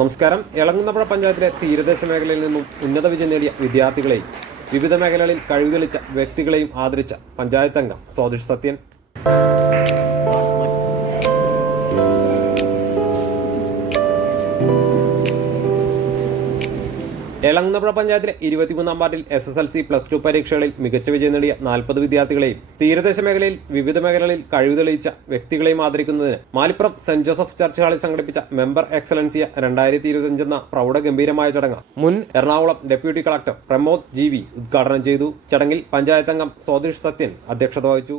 നമസ്കാരം. എളങ്ങുന്നപ്പുഴ പഞ്ചായത്തിലെ തീരദേശ മേഖലയിൽ നിന്നും ഉന്നത വിജയം നേടിയ വിദ്യാർത്ഥികളെയും വിവിധ മേഖലകളിൽ കഴിവ് തെളിച്ച വ്യക്തികളെയും ആദരിച്ച പഞ്ചായത്ത് അംഗം സ്വാതിഷ് സത്യൻ. എളങ്ങുന്നപ്പുഴ പഞ്ചായത്തിലെ ഇരുപത്തിമൂന്നാം വാർഡിൽ S S L C plus two പരീക്ഷകളിൽ മികച്ച വിജയം നേടിയ നാൽപ്പത് വിദ്യാർത്ഥികളെയും തീരദേശ മേഖലയിൽ വിവിധ മേഖലകളിൽ കഴിവ് തെളിയിച്ച വ്യക്തികളെയും ആദരിക്കുന്നതിന് മാലിപ്പുറം സെന്റ് ജോസഫ് ചർച്ച് ഹാളിൽ സംഘടിപ്പിച്ച മെമ്പർ എക്സലൻസിയ രണ്ടായിരത്തി ഇരുപത്തിയഞ്ചെന്ന പ്രൗഢഗംഭീരമായ ചടങ്ങ് മുൻ Ernakulam deputy collector Pramod G V ഉദ്ഘാടനം ചെയ്തു. ചടങ്ങിൽ പഞ്ചായത്ത് അംഗം സ്വാതിഷ് സത്യൻ അധ്യക്ഷത വഹിച്ചു.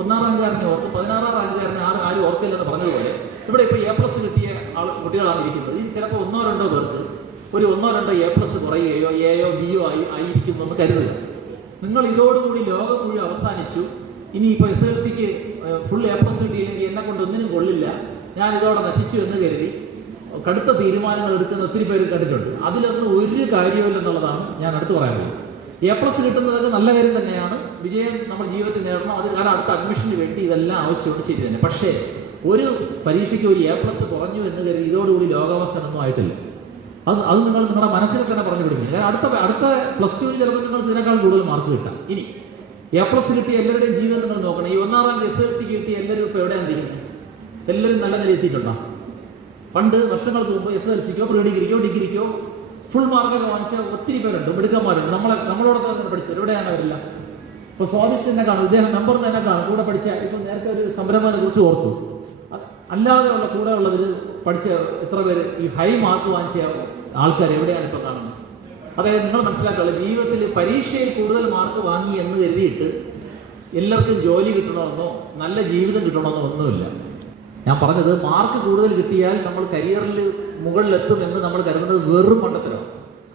ഒന്നാം റാങ്കുകാരനെ ഓർക്കും. ആരും ഓർക്കില്ലെന്ന് പറഞ്ഞതുപോലെ. ഇവിടെ ഇപ്പോൾ എ പ്ലസ് കിട്ടിയ ആൾ കുട്ടികളാണ് ഇരിക്കുന്നത്. ഈ ചിലപ്പോൾ ഒന്നോ രണ്ടോ പേർക്ക് ഒരു ഒന്നോ രണ്ടോ എ പ്ലസ് കുറയുകയോ എയോ ബിയോ ആയി ആയിരിക്കുന്നു എന്ന് കരുതുക. നിങ്ങൾ ഇതോടുകൂടി ലോകം മുഴുവൻ അവസാനിച്ചു. ഇനി ഇപ്പോൾ എസ് എൽ സിക്ക് ഫുൾ എ പ്ലസ് കിട്ടിയില്ലെങ്കിൽ എന്നെ കൊണ്ട് ഒന്നിനും കൊള്ളില്ല. ഞാൻ ഇതോടെ നശിച്ചു എന്ന് കരുതി കടുത്ത തീരുമാനങ്ങൾ എടുക്കുന്ന ഒത്തിരി പേര് കണ്ടിട്ടുണ്ട്. അതിലൊന്നും ഒരു കാര്യമില്ല എന്നുള്ളതാണ് ഞാൻ അടുത്ത് പറയാനുള്ളത്. എ പ്ലസ് കിട്ടുന്നതൊക്കെ നല്ല കാര്യം തന്നെയാണ്. വിജയം നമ്മുടെ ജീവിതത്തിൽ നേടണം. അത് കാരണം അടുത്ത അഡ്മിഷന് വേണ്ടി ഇതെല്ലാം ആവശ്യമുണ്ട് ശരി തന്നെ പക്ഷേ ഒരു പരീക്ഷയ്ക്ക് ഒരു എ പ്ലസ് കുറഞ്ഞു എന്ന് കരുതി ഇതോടുകൂടി ലോകാവസ്ഥനൊന്നും ആയിട്ടില്ല. അത് അത് നിങ്ങൾ നിങ്ങളുടെ മനസ്സിൽ തന്നെ പറഞ്ഞു പിടിപ്പിക്കുക അടുത്ത അടുത്ത പ്ലസ് ടു ചിലപ്പോൾ നിങ്ങൾക്ക് ഇതിനേക്കാൾ കൂടുതൽ മാർക്ക് കിട്ടാം. ഇനി എ പ്ലസ് കിട്ടിയ എല്ലാവരുടെയും ജീവിതം നിങ്ങൾ നോക്കണം. ഈ ഒന്നാം റാങ്ക് എസ് എൽ സി കിട്ടിയ എല്ലാവരും ഇപ്പോൾ എവിടെയാണ് ഇരിക്കുന്നത്? എല്ലാവരും നല്ല നില എത്തിയിട്ടുണ്ടോ പണ്ട് വർഷങ്ങൾക്ക് മുമ്പ് എസ് എൽ സിക്കോ പ്രീ ഡിഗ്രിക്കോ ഡിഗ്രിക്കോ ഫുൾ മാർക്കൊക്കെ വാങ്ങിച്ച ഒത്തിരി പേരുണ്ട്. മിടുക്കന്മാരുണ്ട്. നമ്മളെ നമ്മളോടൊക്കെ തന്നെ പഠിച്ചത് എവിടെയാണ് അവരില്ല? ഇപ്പോൾ തന്നെ കാണും. ഇദ്ദേഹം നമ്പർ തന്നെ കാണും. കൂടെ പഠിച്ച ഇപ്പം നേരത്തെ ഒരു സംരംഭത്തെ കുറിച്ച് ഓർത്തു. അല്ലാതെയുള്ള കൂടെ ഉള്ളവർ പഠിച്ച എത്ര പേര് ഈ ഹൈ മാർക്ക് വാങ്ങിച്ച ആൾക്കാർ എവിടെയാണ് ഇപ്പോൾ കാണുന്നത്? അതായത് നിങ്ങൾ മനസ്സിലാക്കുള്ളൂ ജീവിതത്തിൽ പരീക്ഷയിൽ കൂടുതൽ മാർക്ക് വാങ്ങി എന്ന് കരുതിയിട്ട് എല്ലാവർക്കും ജോലി കിട്ടണമെന്നോ നല്ല ജീവിതം കിട്ടണമെന്നോ ഒന്നുമില്ല. ഞാൻ പറഞ്ഞത് മാർക്ക് കൂടുതൽ കിട്ടിയാൽ നമ്മൾ കരിയറിൽ മുകളിലെത്തും എന്ന് നമ്മൾ കരുതുന്നത് വെറും മണ്ടത്തരമാണ്.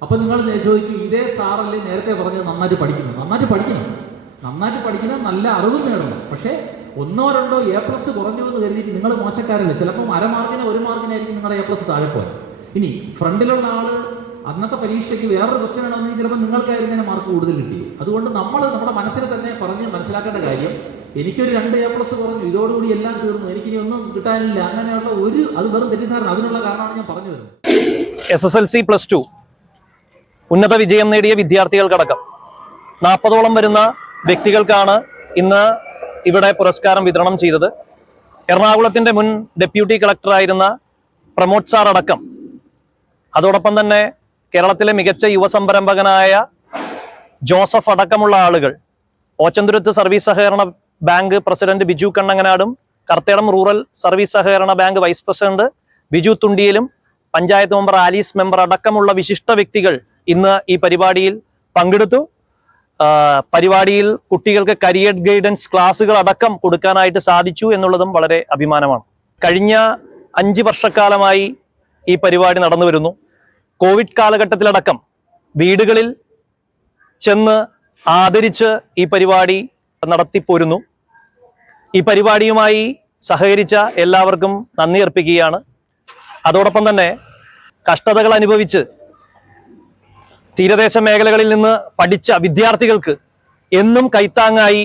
അപ്പം നിങ്ങൾ ചോദിക്കും ഇതേ സാറല്ലേ നേരത്തെ പറഞ്ഞത് നന്നായിട്ട് പഠിക്കണം നന്നായിട്ട് പഠിക്കണം. നന്നായിട്ട് പഠിക്കണം നല്ല അറിവും നേടണം. പക്ഷേ ഒന്നോ രണ്ടോ എ പ്ലസ് കുറഞ്ഞു എന്ന് കരുതിയിട്ട് നിങ്ങൾ മോശക്കാരല്ല? ചിലപ്പം അര മാർക്കിന് ഒരു മാർക്കിനായിരിക്കും നിങ്ങളുടെ എ പ്ലസ് താഴെ പോയത് ഇനി ഫ്രണ്ടിലുള്ള ആൾ അന്നത്തെ പരീക്ഷയ്ക്ക് വേറൊരു ക്വസ്റ്റ്യൻ ആണെങ്കിൽ ചിലപ്പോൾ നിങ്ങൾക്കായിരിക്കും ഇങ്ങനെ മാർക്ക് കൂടുതൽ കിട്ടി. അതുകൊണ്ട് നമ്മൾ നമ്മുടെ മനസ്സിൽ തന്നെ പറഞ്ഞ് മനസ്സിലാക്കേണ്ട കാര്യം എനിക്കൊരു രണ്ട് എ പ്ലസ് കുറഞ്ഞു ഇതോടുകൂടി എല്ലാം തീർന്നു എനിക്കിനി ഒന്നും കിട്ടാനില്ല അങ്ങനെയുള്ള ഒരു അത് വെറും തെറ്റിദ്ധാരണ. അതിനുള്ള കാരണമാണ് ഞാൻ പറഞ്ഞു വരുന്നത്. S S L C plus two ഉന്നത വിജയം നേടിയ വിദ്യാർത്ഥികൾക്കടക്കം. നാൽപ്പതോളം വരുന്ന വ്യക്തികൾക്കാണ് ഇന്ന് ഇവിടെ പുരസ്കാരം വിതരണം ചെയ്തത് എറണാകുളത്തിന്റെ മുൻ ഡെപ്യൂട്ടി കളക്ടറായിരുന്ന പ്രമോദ് സാർ അടക്കം. അതോടൊപ്പം തന്നെ കേരളത്തിലെ മികച്ച യുവസംരംഭകനായ ജോസഫ് അടക്കമുള്ള ആളുകൾ ഓച്ചന്തുരുത്ത് സർവീസ് സഹകരണ ബാങ്ക് പ്രസിഡന്റ് ബിജു കണ്ണങ്ങനാടും കർത്തേടം റൂറൽ സർവീസ് സഹകരണ ബാങ്ക് വൈസ് പ്രസിഡന്റ് ബിജു തുണ്ടിയിലും പഞ്ചായത്ത് മെമ്പർ ആലീസ് മെമ്പർ അടക്കമുള്ള വിശിഷ്ട വ്യക്തികൾ ഇന്ന് ഈ പരിപാടിയിൽ പങ്കെടുത്തു. പരിപാടിയിൽ കുട്ടികൾക്ക് കരിയർ ഗൈഡൻസ് ക്ലാസ്സുകൾ അടക്കം കൊടുക്കാനായിട്ട് സാധിച്ചു എന്നുള്ളതും വളരെ അഭിമാനമാണ്. കഴിഞ്ഞ അഞ്ച് വർഷക്കാലമായി ഈ പരിപാടി നടന്നു വരുന്നു. കോവിഡ് കാലഘട്ടത്തിലടക്കം വീടുകളിൽ ചെന്ന് ആദരിച്ച് ഈ പരിപാടി നടത്തിപ്പോരുന്നു ഈ പരിപാടിയുമായി സഹകരിച്ച എല്ലാവർക്കും നന്ദി അർപ്പിക്കുകയാണ്. അതോടൊപ്പം തന്നെ കഷ്ടതകൾ അനുഭവിച്ച് തീരദേശ മേഖലകളിൽ നിന്ന് പഠിച്ച വിദ്യാർത്ഥികൾക്ക് എന്നും കൈത്താങ്ങായി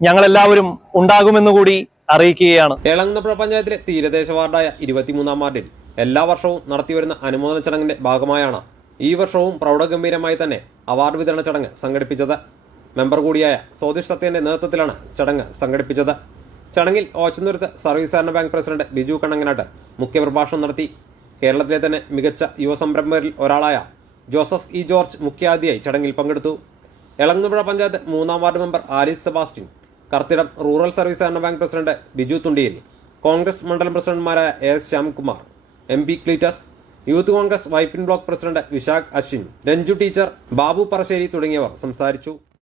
ഞങ്ങളെല്ലാവരും ഉണ്ടാകുമെന്ന് കൂടി അറിയിക്കുകയാണ്. എളങ്ങുന്നപ്പുഴ പഞ്ചായത്തിലെ തീരദേശ വാർഡായ ഇരുപത്തിമൂന്നാം വാർഡിൽ എല്ലാ വർഷവും നടത്തിവരുന്ന അനുമോദന ചടങ്ങിന്റെ ഭാഗമായാണ് ഈ വർഷവും പ്രൗഢഗംഭീരമായി തന്നെ അവാർഡ് വിതരണ ചടങ്ങ് സംഘടിപ്പിച്ചത്. മെമ്പർ കൂടിയായ സ്വദേശ് സത്യന്റെ നേതൃത്വത്തിലാണ് ചടങ്ങ് സംഘടിപ്പിച്ചത്. ചടങ്ങിൽ ഓച്ചന്തൂരത്ത് സർവീസ് സഹകരണ ബാങ്ക് പ്രസിഡന്റ് ബിജു കണ്ണങ്ങനാട്ട് മുഖ്യപ്രഭാഷണം നടത്തി. കേരളത്തിലെ തന്നെ മികച്ച യുവസംരംഭകരിൽ ഒരാളായ ജോസഫ് ഇ ജോർജ് മുഖ്യാതിഥിയായി ചടങ്ങിൽ പങ്കെടുത്തു. എളങ്ങുപുഴ പഞ്ചായത്ത് മൂന്നാം ward member Aris Sebastian Kartedam rural service സഹകരണ ബാങ്ക് പ്രസിഡന്റ് ബിജു തുണ്ടിയിൽ കോൺഗ്രസ് മണ്ഡലം പ്രസിഡന്റുമാരായ S Shyamkumar M P Cletus youth Congress Vypin block president Vishakh Ashwin Ranju teacher Babu Parassery തുടങ്ങിയവർ സംസാരിച്ചു.